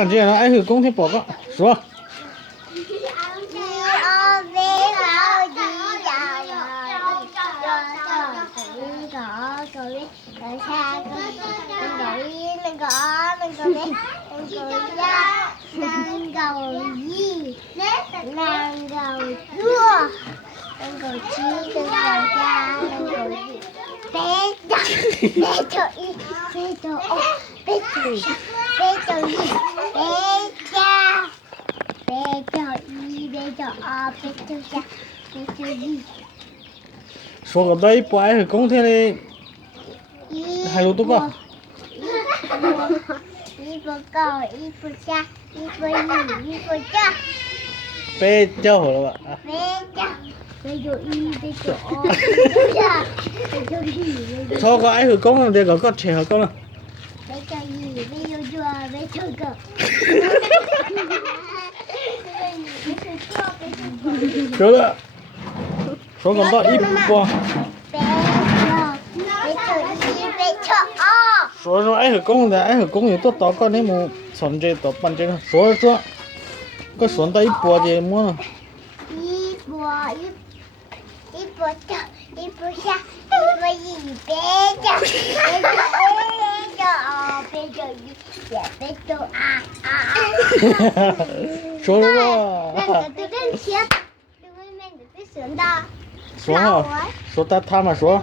啊，这样爱去公听报告说。说个到一不爱去公听的，还有多个？一不高，一不下，一不一，一不加。别叫好了吧啊！别叫一，别叫二，别叫下，别叫一，说个爱去公的，这个扯好讲了。别叫一，别叫二，别叫个。说了，说个到一不。说爱去公的，愛去公有多大個你冇從這到半這個，說，個選到一波嘅麼？一波上，一波下，一波一，別叫，別叫二，別叫一，別叫啊！說了那個對跟前，對面的對選的。說啊，說他嘛說。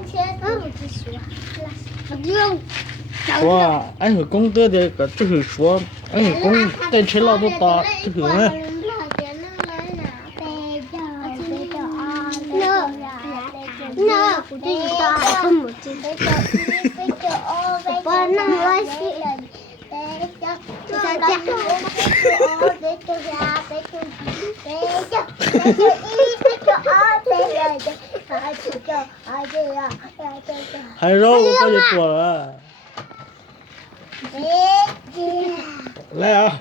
說啊，愛去公的這個就是說，愛去公對車老多大，就是呢。那不对的，父母亲。我那么喜欢。還繞我過去多了。來啊！